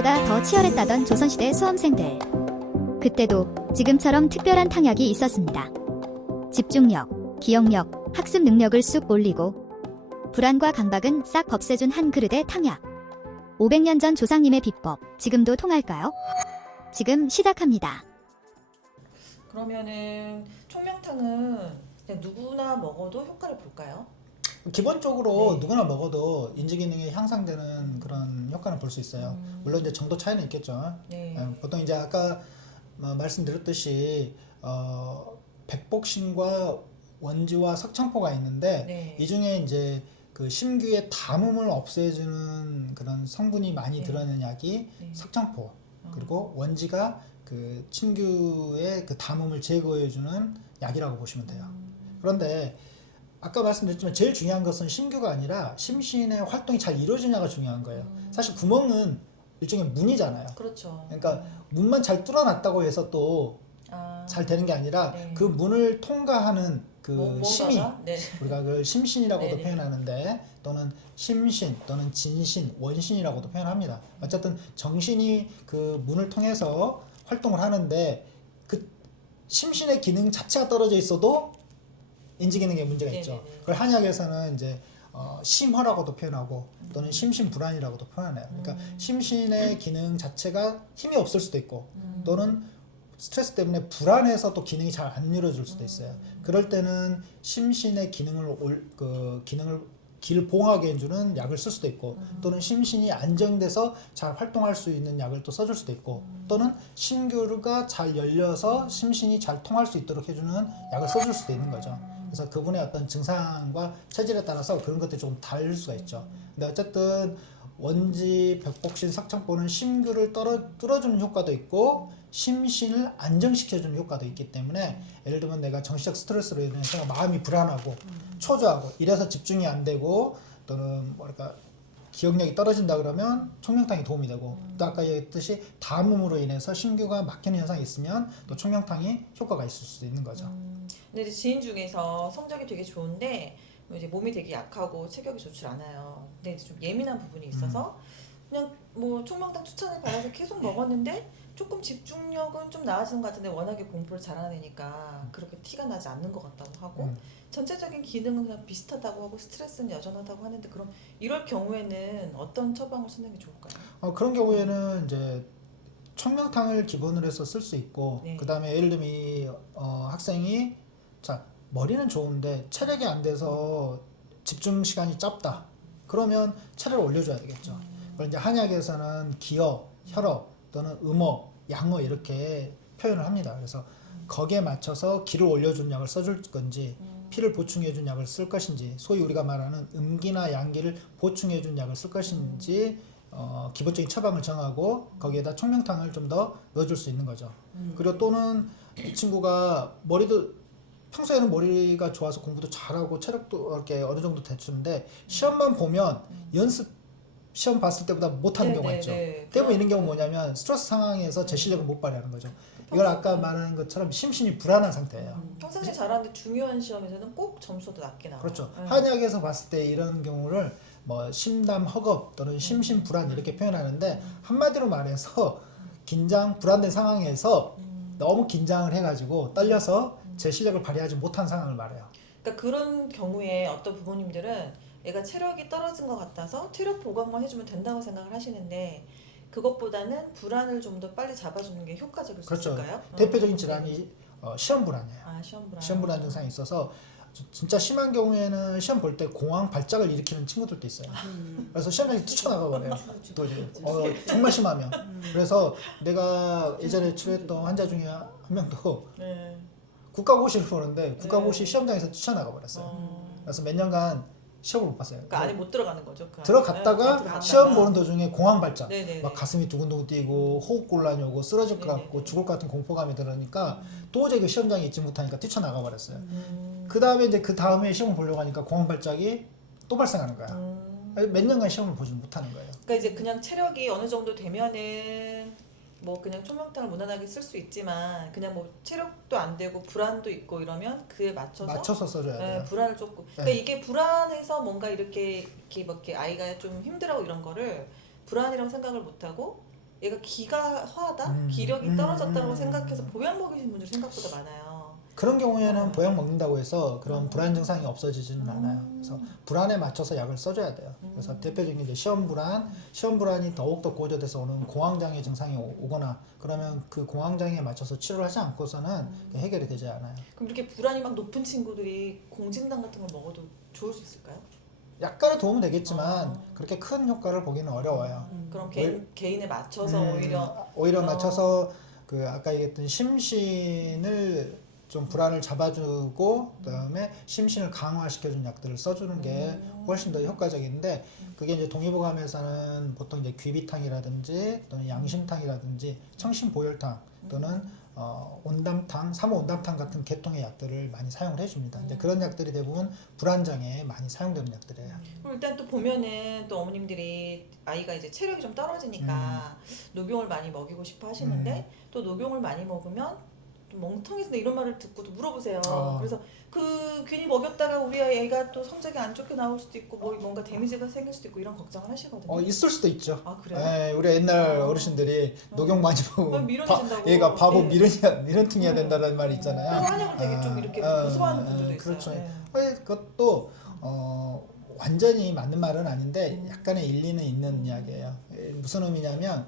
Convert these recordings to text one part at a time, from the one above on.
지금보다 더 치열했다던 조선시대 수험생들. 그때도 지금처럼 특별한 탕약이 있었습니다. 집중력, 기억력, 학습 능력을 쑥 올리고 불안과 강박은 싹 없애준 한 그릇의 탕약. 500년 전 조상님의 비법, 지금도 통할까요? 지금 시작합니다. 그러면은 총명탕은 그냥 누구나 먹어도 효과를 볼까요? 기본적으로 네. 누구나 먹어도 인지 기능이 향상되는 그런 효과는 볼 수 있어요. 물론 이제 정도 차이는 있겠죠. 네. 보통 이제 아까 말씀드렸듯이 백복신과 원지와 석창포가 있는데 네. 이 중에 이제 그 심규의 담음을 없애주는 그런 성분이 많이 네. 들어있는 약이 네. 석창포, 그리고 원지가 그 침규의 그 담음을 제거해주는 약이라고 보시면 돼요. 그런데 아까 말씀드렸지만 제일 중요한 것은 심규가 아니라 심신의 활동이 잘 이루어지냐가 중요한 거예요. 사실 구멍은 일종의 문이잖아요. 그렇죠. 그러니까 문만 잘 뚫어놨다고 해서 또 잘 되는 게 아니라 네. 그 문을 통과하는 그 심이, 네. 우리가 그걸 심신이라고도 네네. 표현하는데, 또는 심신 또는 진신, 원신이라고도 표현합니다. 어쨌든 정신이 그 문을 통해서 활동을 하는데 그 심신의 기능 자체가 떨어져 있어도 인지 기능에 문제가 있죠. 네네네. 그걸 한약에서는 이제 심허라고도 표현하고 또는 심신불안이라고도 표현해요. 그러니까 심신의 기능 자체가 힘이 없을 수도 있고 또는 스트레스 때문에 불안해서 또 기능이 잘 안 이루어질 수도 있어요. 그럴 때는 심신의 기능을 길보하게 해주는 약을 쓸 수도 있고, 또는 심신이 안정돼서 잘 활동할 수 있는 약을 또 써줄 수도 있고, 또는 심교류가 잘 열려서 심신이 잘 통할 수 있도록 해주는 약을 써줄 수도 있는 거죠. 그래서 그분의 어떤 증상과 체질에 따라서 그런 것들이 조금 다를 수가 있죠. 근데 어쨌든 원지, 백복신, 석창포는 심규를 뚫어주는 효과도 있고 심신을 안정시켜주는 효과도 있기 때문에, 예를 들면 내가 정신적 스트레스로 인해서 마음이 불안하고 초조하고 이래서 집중이 안 되고 또는 뭐랄까 기억력이 떨어진다 그러면 총명탕이 도움이 되고, 또 아까 얘기했듯이 담음으로 인해서 심규가 막히는 현상이 있으면 또 총명탕이 효과가 있을 수도 있는 거죠. 근데 이제 지인 중에서 성적이 되게 좋은데 이제 몸이 되게 약하고 체격이 좋지 않아요. 근데 이제 좀 예민한 부분이 있어서 그냥 뭐 총명탕 추천을 받아서 계속 먹었는데 조금 집중력은 좀 나아지는 것 같은데 워낙에 공부를 잘하는 애니까 그렇게 티가 나지 않는 것 같다고 하고 전체적인 기능은 그냥 비슷하다고 하고 스트레스는 여전하다고 하는데, 그럼 이럴 경우에는 어떤 처방을 쓰는 게 좋을까요? 그런 경우에는 이제 총명탕을 기본으로 해서 쓸 수 있고, 네. 그 다음에 예를 들면 이 학생이 자 머리는 좋은데 체력이 안 돼서 집중 시간이 짧다. 그러면 체력을 올려줘야 되겠죠. 그걸 이제 한약에서는 기어, 혈어 또는 음어, 양어 이렇게 표현을 합니다. 그래서 거기에 맞춰서 기를 올려준 약을 써줄 건지, 피를 보충해준 약을 쓸 것인지, 소위 우리가 말하는 음기나 양기를 보충해준 약을 쓸 것인지 기본적인 처방을 정하고 거기에다 총명탕을 좀 더 넣어줄 수 있는 거죠. 그리고 또는 이 친구가 평소에는 머리가 좋아서 공부도 잘하고 체력도 이렇게 어느 정도 됐는데 시험만 보면 시험 봤을 때보다 못하는 경우가 있죠. 대부분 이런 경우 뭐냐면 스트레스 상황에서 제 실력을 못 발휘하는 거죠. 이걸 아까 말하는 것처럼 심신이 불안한 상태예요. 평상시에 잘하는데 중요한 시험에서는 꼭 점수도 낮게 나와요. 그렇죠. 한약에서 봤을 때 이런 경우를 뭐 심담 허겁 또는 심신 불안 이렇게 표현하는데, 한마디로 말해서 불안된 상황에서 너무 긴장을 해가지고 떨려서 제 실력을 발휘하지 못한 상황을 말해요. 그러니까 그런 경우에 어떤 부모님들은 애가 체력이 떨어진 것 같아서 체력 보강만 해주면 된다고 생각을 하시는데, 그것보다는 불안을 좀 더 빨리 잡아주는 게 효과적일 수 그렇죠. 있을까요? 대표적인 질환이 시험 불안이에요. 시험 불안. 시험 불안 증상이 있어서 진짜 심한 경우에는 시험 볼 때 공황 발작을 일으키는 친구들도 있어요. 그래서 시험장에 뛰쳐나가 버려요. 또 이제 정말 심하면. 그래서 내가 예전에 치료했던 환자 중에 한 명도 네. 국가고시를 보는데 국가고시 시험장에서 뛰쳐나가 버렸어요. 그래서 몇 년간 시험을 못 봤어요. 그러니까 안에 못 들어가는 거죠. 그 들어갔다가 시험 보는 도중에 공황 발작, 네네네. 막 가슴이 두근두근 뛰고 호흡 곤란이 오고 쓰러질 것 같고 네네네. 죽을 것 같은 공포감이 들으니까 도저히 그 시험장에 있지 못하니까 뛰쳐나가 버렸어요. 그 다음에 이제 그 다음에 시험을 보려고 하니까 공황 발작이 또 발생하는 거야. 몇 년간 시험을 보지 못하는 거예요. 그러니까 이제 그냥 체력이 어느 정도 되면은 뭐 그냥 총명탕을 무난하게 쓸 수 있지만, 그냥 뭐 체력도 안 되고 불안도 있고 이러면 그에 맞춰서 써줘야 돼요. 불안을 조금. 그러니까 이게 불안해서 뭔가 이렇게 아이가 좀 힘들어하고 이런 거를 불안이라고 생각을 못 하고 얘가 기가 허하다, 기력이 떨어졌다고 생각해서 보약 먹이신 분들 생각보다 많아요. 그런 경우에는 보약 먹는다고 해서 그런 불안 증상이 없어지지는 않아요. 그래서 불안에 맞춰서 약을 써줘야 돼요. 그래서 대표적인 이제 시험 불안이 더욱더 고조돼서 오는 공황장애 증상이 오거나 그러면 그 공황장애에 맞춰서 치료를 하지 않고서는 해결이 되지 않아요. 그럼 이렇게 불안이 막 높은 친구들이 공진단 같은 걸 먹어도 좋을 수 있을까요? 약간의 도움은 되겠지만 그렇게 큰 효과를 보기는 어려워요. 그럼 개인에 맞춰서 오히려 맞춰서 그 아까 얘기했던 심신을 좀 불안을 잡아주고 그다음에 심신을 강화시켜준 약들을 써주는 게 훨씬 더 효과적인데 그게 이제 동의보감에서는 보통 이제 귀비탕이라든지 또는 양심탕이라든지 청심보혈탕 또는 온담탕, 삼오온담탕 같은 계통의 약들을 많이 사용을 해줍니다. 이제 그런 약들이 대부분 불안장애에 많이 사용되는 약들이에요. 그럼 일단 또 보면은 또 어머님들이 아이가 이제 체력이 좀 떨어지니까 녹용을 많이 먹이고 싶어 하시는데 또 녹용을 많이 먹으면 좀 멍텅이진다 이런 말을 듣고도 물어보세요. 그래서 그 괜히 먹였다가 우리 애가 또 성적이 안 좋게 나올 수도 있고 뭐 뭔가 데미지가 생길 수도 있고 이런 걱정을 하시거든요. 있을 수도 있죠. 아 그래요? 네, 우리 옛날 어르신들이 녹용 많이 먹으면 미련해진다고. 얘가 바보 네. 미련퉁이야 된다는 말이 있잖아요. 그래서 한약을 되게 좀 이렇게 무서워하는 분들도 있어요. 그렇죠. 네. 그것도 완전히 맞는 말은 아닌데 약간의 일리는 있는 이야기예요. 무슨 의미냐면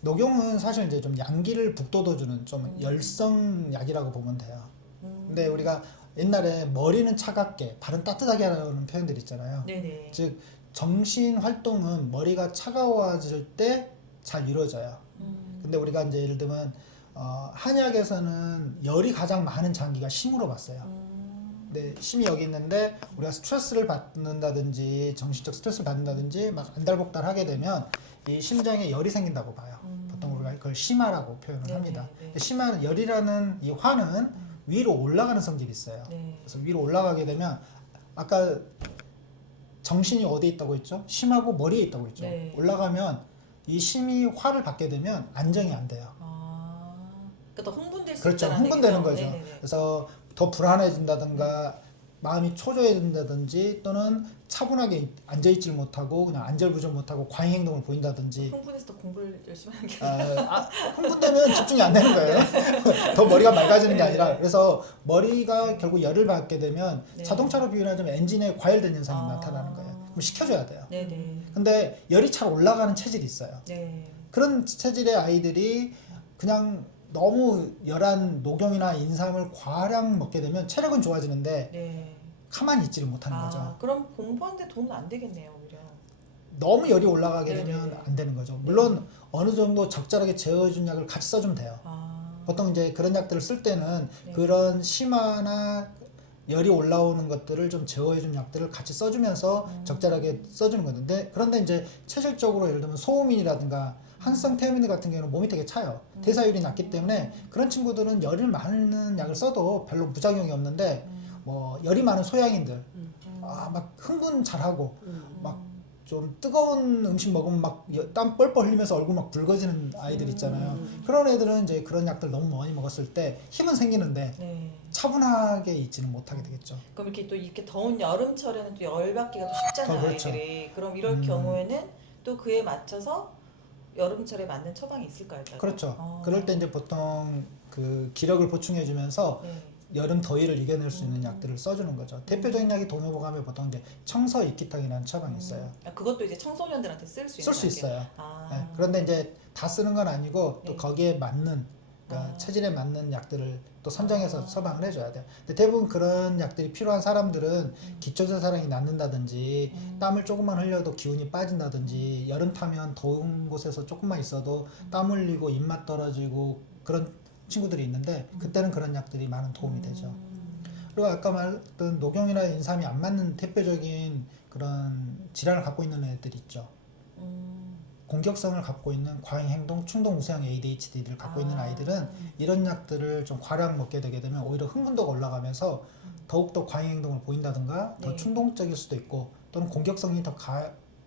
녹용은 사실 이제 좀 양기를 북돋워주는 좀 열성약이라고 보면 돼요. 근데 우리가 옛날에 머리는 차갑게, 발은 따뜻하게 하는 표현들 있잖아요. 네네. 즉 정신 활동은 머리가 차가워질 때 잘 이루어져요. 근데 우리가 이제 예를 들면 한약에서는 열이 가장 많은 장기가 심으로 봤어요. 네, 심이 여기 있는데 우리가 스트레스를 받는다든지 정신적 스트레스를 받는다든지 막 안달복달 하게 되면 이 심장에 열이 생긴다고 봐요. 보통 우리가 그걸 심화라고 표현을 네네, 합니다. 네. 심화는 열이라는 이 화는 위로 올라가는 성질이 있어요. 네. 그래서 위로 올라가게 되면 아까 정신이 어디에 있다고 했죠? 심하고 머리에 있다고 했죠. 네. 올라가면 이 심이 화를 받게 되면 안정이 안 돼요. 그러니까 더 흥분될 수 그렇죠. 있다는 흥분되는 얘기죠. 거죠. 네네네. 그래서 더 불안해진다든가 마음이 초조해진다든지 또는 차분하게 앉아있질 못하고 그냥 안절부절 못하고 과잉 행동을 보인다든지 흥분해서 더 공부를 열심히 하는 게 아니라 흥분되면 집중이 안 되는 거예요. 더 머리가 맑아지는 게 네. 아니라 그래서 머리가 결국 열을 받게 되면 네. 자동차로 비유하자면 엔진에 과열된 현상이 나타나는 거예요. 그럼 식혀줘야 돼요. 네네. 근데 열이 잘 올라가는 체질이 있어요. 네. 그런 체질의 아이들이 그냥 너무 열한 녹용이나 인삼을 과량 먹게 되면 체력은 좋아지는데 네. 가만히 있지를 못하는 거죠. 그럼 공부하는데 도움은 안 되겠네요, 오히려. 너무 열이 올라가게 네네. 되면 안 되는 거죠. 물론 어느 정도 적절하게 재워준 약을 같이 써주면 돼요. 보통 이제 그런 약들을 쓸 때는 네. 그런 심화나 열이 올라오는 것들을 좀 제어해준 약들을 같이 써주면서 적절하게 써주는 건데 그런데 이제 체질적으로 예를 들면 소음인이라든가 한성 태음인 같은 경우는 몸이 되게 차요. 대사율이 낮기 때문에 그런 친구들은 열이 많은 약을 써도 별로 부작용이 없는데 뭐 열이 많은 소양인들 막 흥분 잘하고 막 좀 뜨거운 음식 먹으면 막 땀 뻘뻘 흘리면서 얼굴 막 붉어지는 아이들 있잖아요. 그런 애들은 이제 그런 약들 너무 많이 먹었을 때 힘은 생기는데 네. 차분하게 있지는 못하게 되겠죠. 그럼 이렇게 또 이렇게 더운 여름철에는 또 열받기가 또 쉽잖아요, 그렇죠. 아이들이. 그럼 이럴 경우에는 또 그에 맞춰서 여름철에 맞는 처방이 있을까요? 따로? 그렇죠. 그럴 때 이제 보통 그 기력을 보충해주면서 네. 여름 더위를 이겨낼 수 있는 약들을 써주는 거죠. 대표적인 약이 동요보감에 보통 이제 청서익기탕이라는 처방이 있어요. 그것도 이제 청소년들한테 쓸 수 있는 쓸 수 약이에요? 있어요. 네, 그런데 이제 다 쓰는 건 아니고 또 네. 거기에 맞는 그러니까 체질에 맞는 약들을 또 선정해서 처방을 해줘야 돼요. 근데 대부분 그런 약들이 필요한 사람들은 기초대사량이 낮는다든지 땀을 조금만 흘려도 기운이 빠진다든지 여름 타면 더운 곳에서 조금만 있어도 땀 흘리고 입맛 떨어지고 그런 친구들이 있는데 그때는 그런 약들이 많은 도움이 되죠. 그리고 아까 말했던 녹용이나 인삼이 안 맞는 대표적인 그런 질환을 갖고 있는 애들이 있죠. 공격성을 갖고 있는 과잉행동, 충동 우세형 ADHD를 갖고 있는 아이들은 이런 약들을 좀 과량 먹게 되게 되면 오히려 흥분도가 올라가면서 더욱더 과잉행동을 보인다든가 더 네. 충동적일 수도 있고 또는 공격성이 더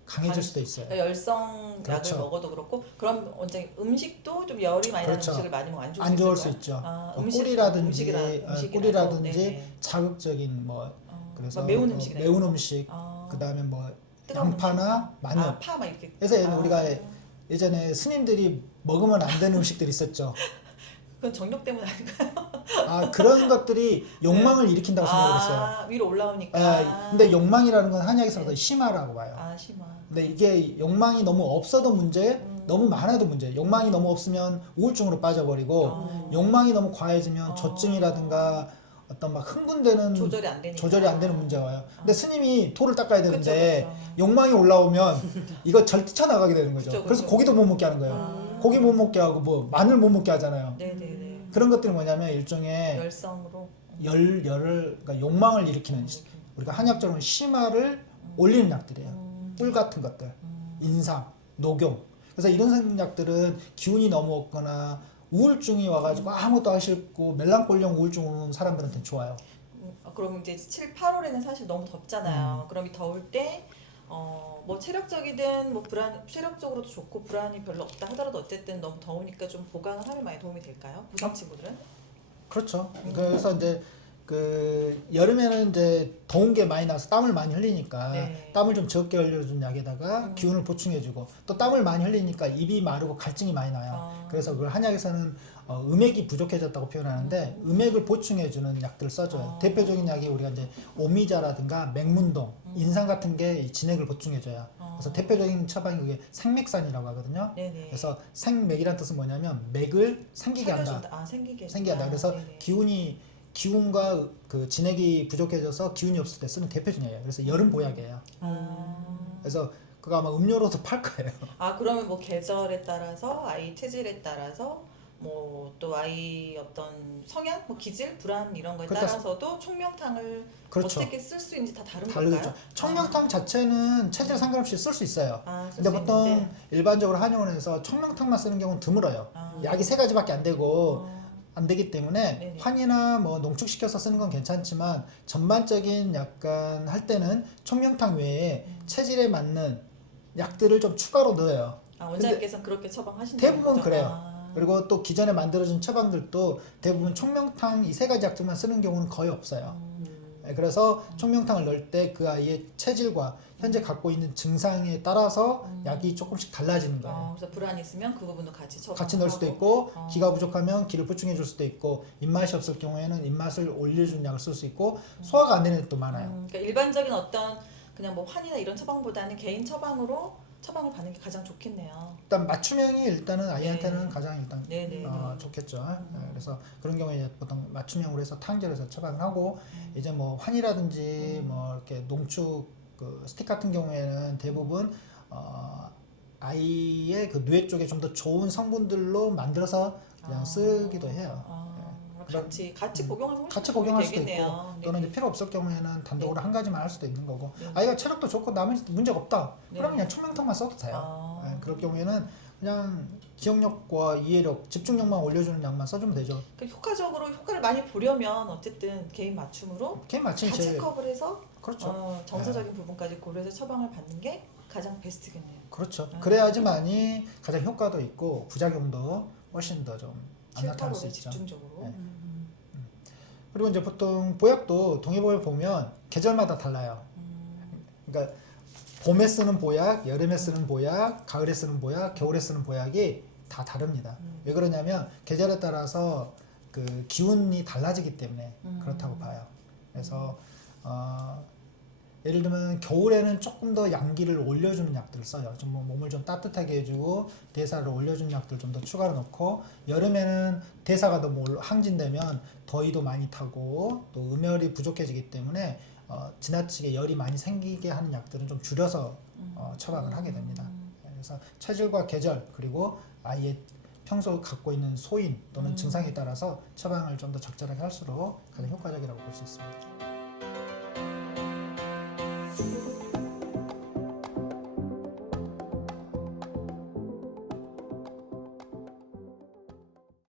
강해질 수도 있어요. 그러니까 열성 그렇죠. 약을 먹어도 그렇고 그럼 원장님 음식도 좀 열이 많이 나는 그렇죠. 음식을 많이 먹으면 안 좋을 수 있을까요? 있죠. 꿀이라든지 네네. 자극적인 뭐 그래서 막 매운 음식이나 매운 음식 아. 그다음에 뭐 뜨거운 양파나 마늘 파막 이렇게. 그래서 얘는 우리가 예전에 스님들이 먹으면 안 되는 음식들이 있었죠. 그건 정력 때문 아닌가요? 아 그런 것들이 욕망을 일으킨다고 생각을 했어요. 아, 위로 올라오니까. 예, 근데 욕망이라는 건 한약에서 네. 더 심하라고 봐요. 아, 심한. 근데 이게 욕망이 너무 없어도 문제, 너무 많아도 문제. 욕망이 너무 없으면 우울증으로 빠져버리고 아. 욕망이 너무 과해지면 아. 조증이라든가 어떤 막 흥분되는 조절이 안 되니까. 조절이 안 되는 문제가 와요. 근데 스님이 토를 닦아야 되는데 그쵸. 욕망이 올라오면 이거 절 뛰쳐나가게 되는 거죠. 그쵸, 그래서 그쵸. 고기도 못 먹게 하는 거예요. 아. 고기 못 먹게 하고 뭐 마늘 못 먹게 하잖아요. 네네네. 그런 것들이 뭐냐면 일종의 열성으로. 열을 그러니까 욕망을 일으키는 우리가 한약적으로 심화를 올리는 약들이에요. 꿀 같은 것들, 인상, 녹용. 그래서 이런 약들은 기운이 너무 없거나 우울증이 와가지고 아무것도 하기 싫고 멜랑콜리형 우울증 오는 사람들한테 좋아요. 그럼 이제 7, 8월에는 사실 너무 덥잖아요. 그럼 이 더울 때 뭐 체력적이든 뭐 체력적으로도 좋고 불안이 별로 없다 하더라도 어쨌든 너무 더우니까 좀 보강을 하면 많이 도움이 될까요? 고삼 친구들은? 그렇죠. 그래서 이제 그 여름에는 이제 더운 게 많이 나서 땀을 많이 흘리니까 네. 땀을 좀 적게 흘려준 약에다가 기운을 보충해주고 또 땀을 많이 흘리니까 입이 마르고 갈증이 많이 나요. 아. 그래서 그걸 한약에서는 음액이 부족해졌다고 표현하는데 음액을 보충해주는 약들을 써줘요. 아. 대표적인 약이 우리가 이제 오미자라든가 맹문동, 인상 같은 게 이 진액을 보충해줘요. 그래서 대표적인 처방이 그게 생맥산이라고 하거든요. 네네. 그래서 생맥이란 뜻은 뭐냐면 맥을 생기게 한다. 살려준다. 아, 생기게 생기한다. 그래서 네네. 기운과 그 진액이 부족해져서 기운이 없을 때 쓰는 대표적인 약이에요. 그래서 여름 보약이에요. 아. 그래서 그거 아마 음료로도 팔 거예요. 아, 그러면 뭐 계절에 따라서 아이 체질에 따라서 뭐 또 아이 어떤 성향, 뭐 기질, 불안 이런 거에 그러니까 따라서도 총명탕을 그렇죠. 어떻게 쓸 수 있는지 다 다른 다르죠. 걸까요? 청명탕 자체는 체질 상관없이 쓸 수 있어요. 아, 근데 쓸수 보통 있는데. 일반적으로 한의원에서 청명탕만 쓰는 경우는 드물어요. 아. 약이 3가지밖에 안 되고 어. 안 되기 때문에 네네. 환이나 뭐 농축시켜서 쓰는 건 괜찮지만 전반적인 약간 할 때는 청명탕 외에 체질에 맞는 약들을 좀 추가로 넣어요. 아, 원장님께서는 그렇게 처방하신다는 대부분 거죠? 그래요. 아. 그리고 또 기존에 만들어진 처방들도 대부분 청명탕 이 3가지 약들만 쓰는 경우는 거의 없어요. 네, 그래서 청명탕을 넣을 때 그 아이의 체질과 현재 갖고 있는 증상에 따라서 약이 조금씩 달라지는 거예요. 그래서 불안이 있으면 그 부분도 같이 처방 같이 넣을 수도 있고 기가 부족하면 기를 보충해 줄 수도 있고 입맛이 없을 경우에는 입맛을 올려주는 약을 쓸 수 있고 소화가 안 되는 애도 많아요. 그러니까 일반적인 어떤 그냥 뭐 환이나 이런 처방보다는 개인 처방으로 처방을 받는 게 가장 좋겠네요. 일단 맞춤형이 일단은 아이한테는 네. 가장 일단 네네. 좋겠죠. 네, 그래서 그런 경우에 보통 맞춤형으로 해서 탕제를 처방을 하고 이제 뭐 환이라든지 뭐 이렇게 농축 그 스틱 같은 경우에는 대부분 아이의 그 뇌 쪽에 좀 더 좋은 성분들로 만들어서 그냥 쓰기도 해요. 그럼- 같이 복용하면 훨씬 같이 도움이 복용할 수도 되겠네요. 있고 또는 이제 필요 없을 경우에는 단독으로 네. 한 가지만 할 수도 있는 거고 네. 아이가 체력도 좋고 나머지 문제가 없다. 네. 그럼 그냥 청명탕만 써도 돼요. 아. 네, 그럴 경우에는 그냥 기억력과 이해력, 집중력만 올려주는 약만 써주면 되죠. 그 효과적으로 효과를 많이 보려면 어쨌든 개인 맞춤으로 걔 마침 같이 제일 컵을 해서 그렇죠. 정서적인 부분까지 고려해서 처방을 받는 게 가장 베스트겠네요. 그렇죠. 아. 그래야지만이 가장 효과도 있고 부작용도 훨씬 더 좀 안 나타날 수 7, 8월에 있죠. 집중적으로. 네. 그리고 이제 보통 보약도 동의보약 보면 계절마다 달라요. 그러니까 봄에 쓰는 보약, 여름에 쓰는 보약, 가을에 쓰는 보약, 겨울에 쓰는 보약이 다 다릅니다. 왜 그러냐면 계절에 따라서 그 기운이 달라지기 때문에 그렇다고 봐요. 그래서 예를 들면 겨울에는 조금 더 양기를 올려주는 약들을 써요. 좀 뭐 몸을 좀 따뜻하게 해주고 대사를 올려주는 약들 좀 더 추가로 넣고 여름에는 대사가 너무 항진되면 더위도 많이 타고 또 음열이 부족해지기 때문에 지나치게 열이 많이 생기게 하는 약들은 좀 줄여서 처방을 하게 됩니다. 그래서 체질과 계절 그리고 아이의 평소 갖고 있는 소인 또는 증상에 따라서 처방을 좀 더 적절하게 할수록 가장 효과적이라고 볼 수 있습니다.